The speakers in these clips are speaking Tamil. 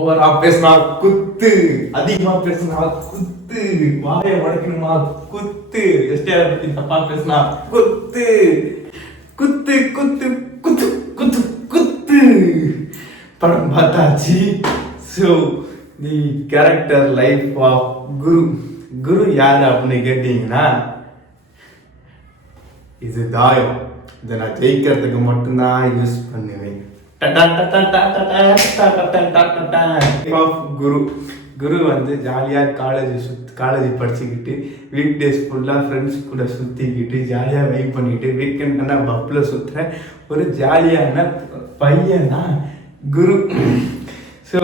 ஓவரா பேசினா குத்து, அதிகமா பேசினா குத்து, வாயை உடைக்கணுமா குத்து, எஸ்டிஆர் பத்தி தப்பா பேசினா குத்து, குத்து குத்து குத்து குத்து குத்து. படம் பார்த்தாச்சு. So the character life of Guru. Guru யாரு அப்படின்னு கேட்டீங்கன்னா, இது தாயம். இதை நான் ஜெயிக்கிறதுக்கு மட்டும்தான் யூஸ் பண்ணுவேன். குரு குரு வந்து ஜாலியாக காலேஜ் படிச்சுக்கிட்டு வீக் டேஸ் ஃபுல்லாக ஃப்ரெண்ட்ஸ் கூட சுற்றிக்கிட்டு ஜாலியாக வெயிட் பண்ணிக்கிட்டு வீக்கெண்ட்னா பப்பில் சுற்றுற ஒரு ஜாலியான பையன் தான் குரு. ஸோ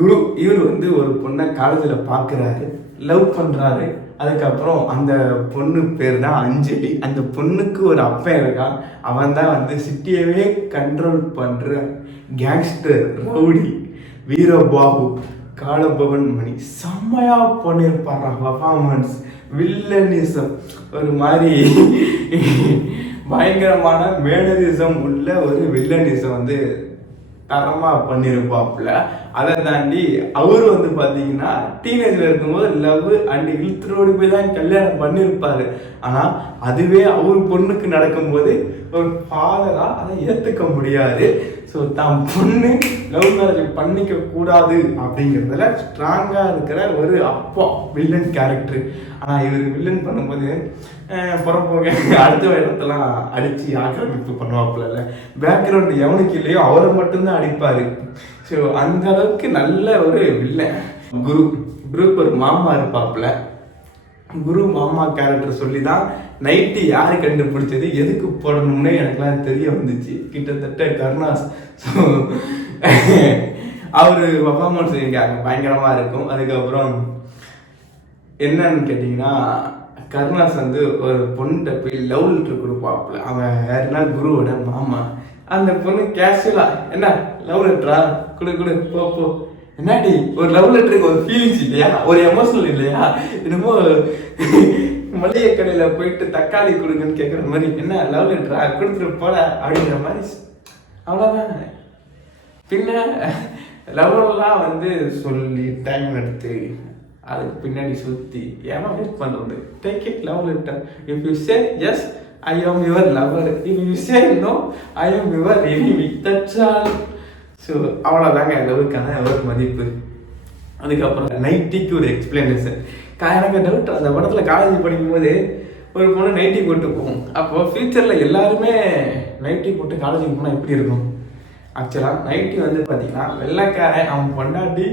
குரு இவர் வந்து ஒரு பொண்ணை காலேஜில் பார்க்குறாரு, லவ் பண்ணுறாரு. அதுக்கப்புறம் அந்த பொண்ணு பேர் தான் அஞ்சலி. அந்த பொண்ணுக்கு ஒரு அப்பன் இருக்கான். அவன் தான் வந்து சிட்டியவே கண்ட்ரோல் பண்ணுற கேங்ஸ்டர் ரவுடி வீரபாபு. காலபவன் மணி செம்மையாக பண்ணியிருப்பாங்க பர்ஃபார்மன்ஸ். வில்லனிசம் ஒரு மாதிரி பயங்கரமான மேனரிசம் உள்ள ஒரு வில்லனிசம் வந்து தரமாக பண்ணியிருப்பாப்புல. அதை தாண்டி அவர் வந்து பார்த்தீங்கன்னா டீனேஜில் இருக்கும்போது லவ் அண்ட் இழுத்துரோடு போய் தான் கல்யாணம் பண்ணியிருப்பாரு. ஆனால் அதுவே அவர் பொண்ணுக்கு நடக்கும்போது ஒரு ஃபாதராக அதை ஏற்றுக்க முடியாது. ஸோ தான் பொண்ணு லவ் மேரேஜ் பண்ணிக்க கூடாது அப்படிங்கிறதுல ஸ்ட்ராங்காக இருக்கிற ஒரு அப்பா வில்லன் கேரக்டர். ஆனால் இவர் வில்லன் பண்ணும்போது புறப்போக அடுத்த இடத்தெல்லாம் அடித்து ஆக்கிரமிப்பு பண்ணுவாப்புல. பேக்ரவுண்டு எவனுக்கு இல்லையோ அவரை மட்டும்தான் அடிப்பார். ஸோ அந்த அளவுக்கு நல்ல ஒரு வில்லன் குரு. குருக்கு ஒரு மாமா இருப்பாப்புல. குரு மாமா கேரக்டர் சொல்லி தான் நைட்டு யாரு கண்டுபிடிச்சது எதுக்கு போடணும்னு எனக்குலாம் தெரிய வந்துச்சு. கிட்டத்தட்ட கருணாஸ். ஸோ அவர் பர்ஃபார்மன்ஸ் இங்கே பயங்கரமாக இருக்கும். அதுக்கப்புறம் என்னன்னு கேட்டிங்கன்னா, கருணாஸ் வந்து ஒரு பொண்ணுகிட்ட போய் லவ் லெட்டர் கொடுப்பாப்புல. அவன் யாருன்னா குருவோட மாமா. அந்த பொண்ணு கேஷுவலாக என்ன லவ் லெட்டரா கொடு கொடு போ போ. என்னாடி ஒரு லவ் லெட்டருக்கு ஒரு ஃபீலிங்ஸ் இல்லையா, ஒரு எமோஷனல் இல்லையா, என்னமோ மளிகை கடையில் போயிட்டு தக்காளி கொடுங்கன்னு கேட்குற மாதிரி என்ன லவ் லெட்டரா கொடுத்துட்டு போல அப்படிங்கிற மாதிரி. அவ்வளோதான். பின்ன லவ்வெல்லாம் வந்து சொல்லி டைம் எடுத்து அதுக்கு பின்னாடி சுற்றி ஏன்னா வெயிட் பண்ணுறது. Take it love letter. If you say yes I am your lover, if you say no I am your enemy. That's all. So அவ்வளோதாங்க லவ்வுக்கான ஒரு மதிப்பு. அதுக்கப்புறம் நைட்டிக்கு ஒரு எக்ஸ்பிளனேஷன். எனக்கு டவுட், அந்த படத்தில் காலேஜ் படிக்கும்போது ஒரு பொண்ணு நைட்டி போட்டு போகும். அப்போ ஃப்யூச்சரில் எல்லாருமே நைட்டி போட்டு காலேஜுக்கு போனால் எப்படி இருக்கும்? ஆக்சுவலாக நைட்டி வந்து பார்த்தீங்கன்னா வெள்ளைக்காரன் அவன் பொண்டாட்டி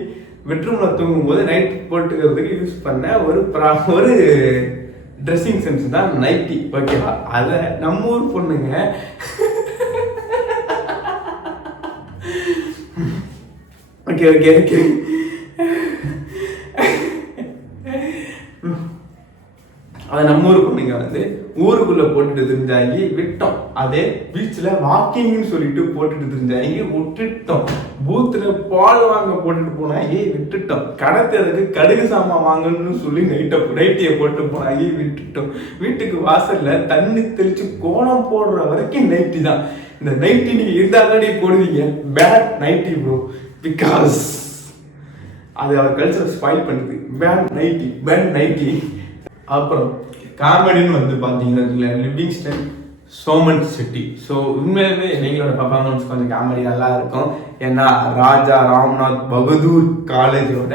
பெட்ரூமில் தூங்கும்போது நைட்டி போட்டுக்கிறதுக்கு யூஸ் பண்ண ஒரு ட்ரெஸ்ஸிங் சென்ஸ் தான் நைட்டி. ஓகேவா? அதை நம்ம ஊர் பொண்ணுங்க ஓகே ஓகே ஓகே அதை நம்ம ஊர் பொண்ணுங்க வந்து ஊருக்குள்ளே போட்டுட்டு தெரிஞ்சாங்கி விட்டோம். அதே பீச்சில் வாக்கிங்னு சொல்லிட்டு போட்டுட்டு தெரிஞ்சாங்கி விட்டுட்டோம். பூத்தில் பால் வாங்க போட்டுட்டு போனாங்கி விட்டுட்டோம். கடத்துறதுக்கு கடுகு சாமான் வாங்கணும்னு சொல்லி நைட்டியை போட்டு போனாங்கி விட்டுட்டோம். வீட்டுக்கு வாசலில் தண்ணி தெளித்து கோலம் போடுற வரைக்கும் நைட்டி தான். இந்த நைட்டி நீங்கள் இருந்தாலும் போடுவீங்க. பேட் நைட்டி ப்ரோ, பிகாஸ் அது அவர் கல்ச்சரை ஸ்பாயில் பண்ணுது. Bad nighty, bad nighty. அப்புறம் காமெடின்னு வந்து பார்த்தீங்கன்னா லிவிங்ஸ்டன், சோமன் செட்டி. ஸோ உண்மையிலே நீங்களோட பர்ஃபார்மன்ஸ் கொஞ்சம் காமெடி நல்லா இருக்கும். ஏன்னா ராஜா ராம்நாத் பகதூர் காலேஜோட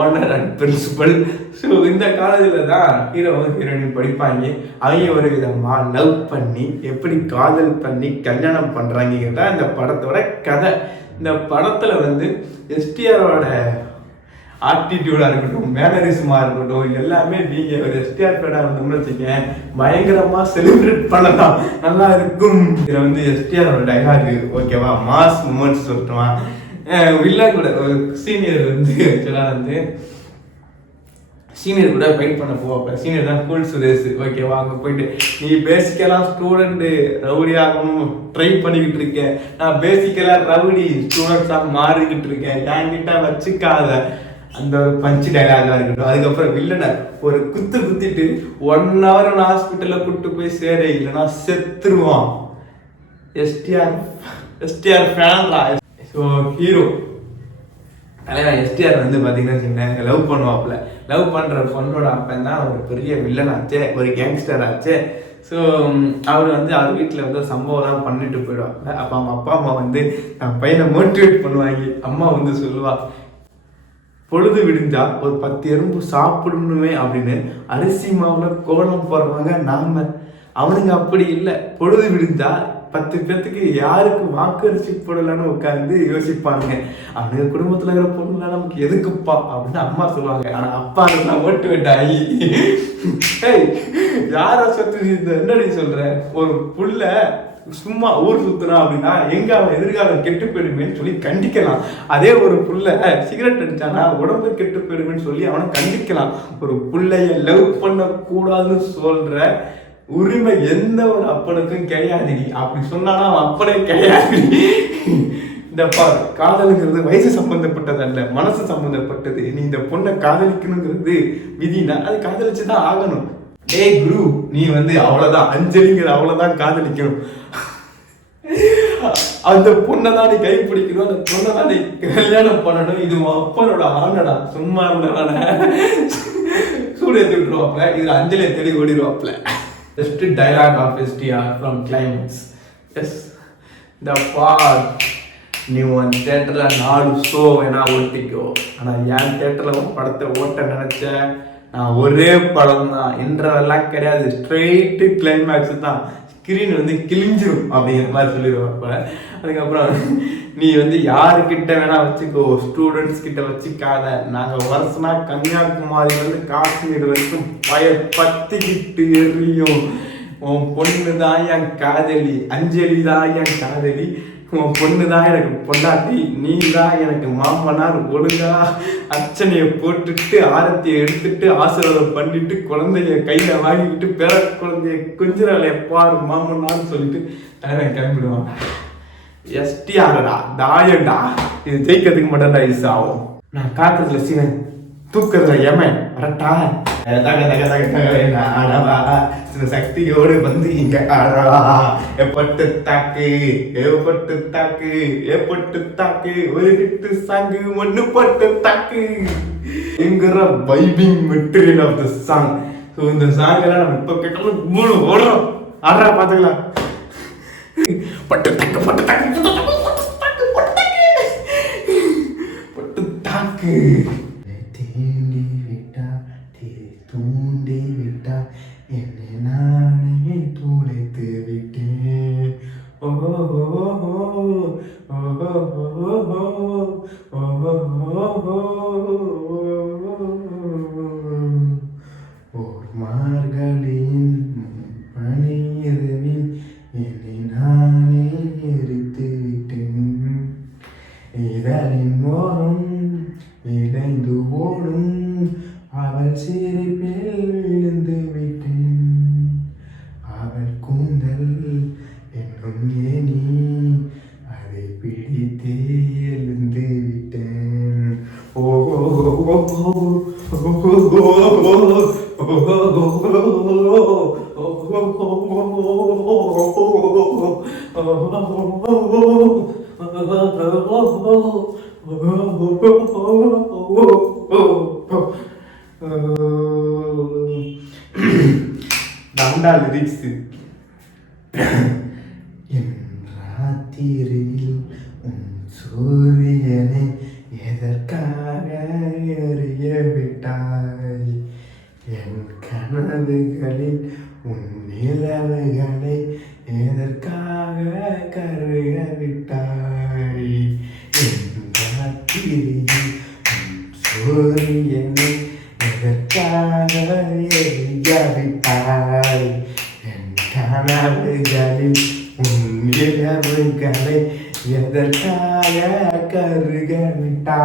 ஓனர் அண்ட் பிரின்சிபல். ஸோ இந்த காலேஜில் தான் ஹீரோவும் ஹீரோயின் படிப்பாங்க. அவங்க ஒரு விதமாக லவ் பண்ணி எப்படி காதல் பண்ணி கல்யாணம் பண்ணுறாங்கிறது தான் இந்த படத்தோட கதை. இந்த படத்தில் வந்து எஸ்டிஆரோட ஆட்டிடியூடாக இருக்கட்டும், மேனரிசமாக இருக்கட்டும், எல்லாமே நீங்கள் ஒரு எஸ்டிஆர் ஃபேனாக இருந்தோம்னு வச்சுக்கேன் பயங்கரமாக செலிப்ரேட் பண்ணலாம், நல்லா இருக்கும். இதில் வந்து எஸ்டிஆரோட டைலாக் ஓகேவா, மாஸ் மூமெண்ட்ஸ் சொல்லிட்டுவான். வில்லன் கூட சீனியர் வந்து ஆக்சுவலாக வந்து சீனியர் கூட ஃபைட் பண்ண போவாப்ப. சீனியர் தான் கூல் சுரேஷ். ஓகேவா? அங்கே போயிட்டு நீ பேசிக்கலாக ஸ்டூடெண்ட்டு ரவுடி ஆகணும் ட்ரை பண்ணிக்கிட்டு இருக்கேன், நான் பேசிக்கலாக ரவுடி ஸ்டூடெண்ட்ஸாக மாறிக்கிட்டு இருக்கேன், என்கிட்ட வச்சுக்காத அந்த ஒரு பஞ்சு டைலாகாக இருக்கட்டும். அதுக்கப்புறம் வில்லனை ஒரு குத்திட்டு 1 hour ஹாஸ்பிட்டலில் கூப்பிட்டு போய் சேர, இல்லைன்னா செத்துருவான். எஸ்டிஆர் ஃபேன்ரா. ஸோ ஸோ ஹீரோ தலைவன் எஸ்டிஆர் வந்து பார்த்தீங்கன்னா வச்சுக்கோங்களேன், லவ் பண்ணுவாப்புல. லவ் பண்ணுற பொண்ணோட அப்பன் தான் ஒரு பெரிய வில்லன் ஆச்சு, ஒரு கேங்ஸ்டர் ஆச்சு. ஸோ அவர் வந்து அவர் வீட்டில் வந்து சம்பவம்லாம் பண்ணிட்டு போயிடுவாங்க. அப்போ அவங்க அப்பா அம்மா வந்து நான் பையனை மோட்டிவேட் பண்ணுவாங்க. அம்மா வந்து சொல்லுவா, பொழுது விடிஞ்சா ஒரு 10 எறும்பு சாப்பிடணுமே அப்படின்னு அரிசி மாவில் கோலம் போடுறவங்க நாம. அவனுங்க அப்படி இல்லை, பொழுது விடிஞ்சா 10 பேர்த்துக்கு யாருக்கு வாக்கரிசி போடலான்னு உட்காந்து யோசிப்பாங்க. அவனுக்கு குடும்பத்தில் இருக்கிற பொண்ணுலாம் நமக்கு எதுக்குப்பா அப்படின்னு அம்மா சொல்லுவாங்க. ஆனால் அப்பா நான் மோட்டிவேட் ஆகி யார சொத்து என்னடி சொல்ற, ஒரு புள்ள சும்மா ஊர் சுத்துனா அப்படின்னா எங்க அவன் எதிர்காலம் கெட்டு போயிடுமேன்னு சொல்லி கண்டிக்கலாம். அதே ஒரு புள்ள சிகரெட் அடிச்சானா உடம்பு கெட்டு போயிடுமேன்னு சொல்லி அவனை கண்டிக்கலாம். ஒரு புள்ளைய லவ் பண்ண கூடாதுன்னு சொல்ற உரிமை எந்த ஒரு அப்பனுக்கும் கிடையாது. அப்படி சொன்னானா அவன் அப்பனே கிடையாது. இந்த பார், காதலுங்கிறது வயசு சம்பந்தப்பட்டது அல்ல, மனசு சம்பந்தப்பட்டது. நீ இந்த பொண்ணை காதலிக்கணுங்கிறது விதினா அது காதலிச்சுதான் ஆகணும். டேய் குரு, நீ வந்து அவ்வளவுதான், அஞ்சலிங்கிற அவ்வளவுதான் காதலிக்கணும். அந்த பொண்ணை தான் நீ கைப்பிடிக்கணும், அந்த பொண்ணை தான் நீ கல்யாணம் பண்ணணும். இது அப்பனோட ஆனடா, சும்மா இருந்தவன சூடு எடுத்துட்டுருவாப்ல. இது அஞ்சலியை தேடி ஓடிடுவாப்ல. Just dialogue of STR from Climax. Yes, the part. நீ உன் தேட்டரில் 4 ஷோ வேணா ஓட்டிக்கோ, ஆனால் என் தேட்டரில் ஒரு படத்தை ஓட்ட நினச்ச நான் ஒரே படம் தான், இன்டர்வெல்லாம் கிடையாது, ஸ்ட்ரெயிட்டு கிளைமேக்ஸ் தான், ஸ்க்ரீன் வந்து கிழிஞ்சிரும் அப்படிங்கிற மாதிரி சொல்லிடுவாப்ப. அதுக்கப்புறம் நீ வந்து யாருக்கிட்ட வேணா வச்சுக்கோ, ஸ்டூடெண்ட்ஸ் கிட்ட வச்சுக்காத, நாங்கள் வருஷனா கன்னியாகுமரி வந்து காஷ்மீர் வரைக்கும் பத்திக்கிட்டு எரியும். உன் பொண்ணு தான் என் காதலி, அஞ்சலி தான் என் காதலி, உன் பொண்ணு தான் எனக்கு பொண்டாட்டி, நீ தான் எனக்கு மாமனார். ஒழுங்கா அர்ச்சனையை போட்டுட்டு ஆரத்தியை எடுத்துட்டு ஆசீர்வாதம் பண்ணிட்டு குழந்தைய கையில வாங்கிக்கிட்டு பேர குழந்தைய கொஞ்ச பாரு மாமனார்னு சொல்லிட்டு தலைவன் கிளம்பிடுவான். எஸ்டிஆர்டா தாயண்டா, இது ஜெயிக்கிறதுக்கு மட்டும்டா யூஸ் ஆகும். நான் காக்கிறதுல சீவன், தூக்கிறதுல எமன் வரட்டா. சக்தியோடு வந்து இங்க எப்பட்டு தாக்கு ஏப்பட்டு தாக்கு ஏப்பட்டு தாக்கு ஒரு கிட்டு சாங்கு ஒண்ணு பட்டு தாக்கு என்கிற vibing material of the song. So இந்த சாங் எல்லாம் நம்ம இப்ப கேட்டாலும் 3 ஓடுறோம். ஆடுறா பாத்துக்கலாம். பட்டு தாக்கு பட்டு தாக்கு பட்டு தாக்கு தீண்டி விட்டா தூண்டி விட்டா என்னை நானே துளைத்து விட்டேன். ஓர் மார்கழியின் பனிரவில் என்னை நானே எரித்து விட்டேன். இதழின் ஓரம் இழைந்து ஓடும் அவள் சிரிப்பில் விழுந்து விட்டேன். அவள் கூந்தல் என்னும் ஏனி அதை பிடித்தே எழுந்து விட்டேன். தண்டா லிரிக்ஸ். என் ராத்திரியில் உன் சூரியனை எதற்காக எறிய விட்டாய்? என் கனவுகளில் உன் நிலவுகளை எதற்காக கருக விட்டாய்? என் ராத்திரியில் உன் சூரியனை எதற்காக எறிய விட்டாய்? என் கனவுகளில் உன் நிலவுகளை எதற்காக கருக விட்டாய்?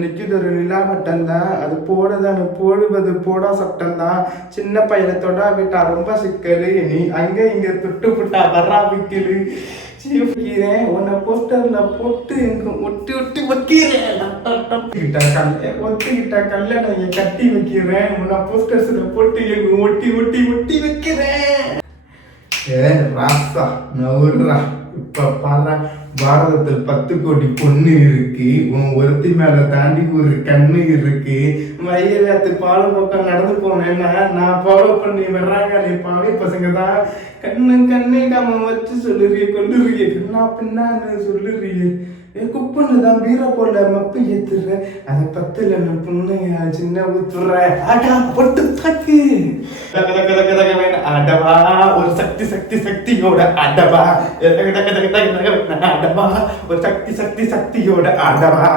நிற்குதொரு நிலாவட்டம் தான், அது போடுதானு போடுவது போடா சட்டம் தான். சின்ன பையனை தொடா விட்டா ரொம்ப சிக்கலு, நீ அங்க இங்க தொட்டு விட்டா வர்றா விக்கலு. வைக்கிறேன் உன்னை போஸ்டர்ல போட்டு எங்க ஒட்டி ஒட்டி வைக்கிறேன். ஒத்திக்கிட்ட கல்யாணம் கட்டி வைக்கிறேன். உன்னை போஸ்டர்ஸ்ல போட்டு எங்க ஒட்டி ஒட்டி ஒட்டி வைக்கிறேன். ராசா நவுறா. இப்ப பாரு, பாரதத்தில் 10 கோடி பொண்ணு இருக்கு, உன் ஒருத்தி மேல தாண்டி ஒரு கண்ணு இருக்கு. மையத்து பாலம் பக்கம் நடந்து போனேன்னா நான் ஃபாலோ பண்ணி வர்றாங்க. நீ பாவி பசங்க தான் கண்ணு கண்ணு காம வச்சு சொல்லுறிய கொல்லுறிய கண்ணா பின்னான்னு சொல்லுறிய. குப்புன்னு தான் பீர போல மப்பு ஏத்துற. அதை 10ல பொண்ணையா சின்ன ஊத்துற. ஆடா பொட்டு தாக்கு அடவா ஒரு சக்தி சக்தி சக்தியோட அடவா. அடவா ஒரு சக்தி சக்தி சக்தியோட அடவா.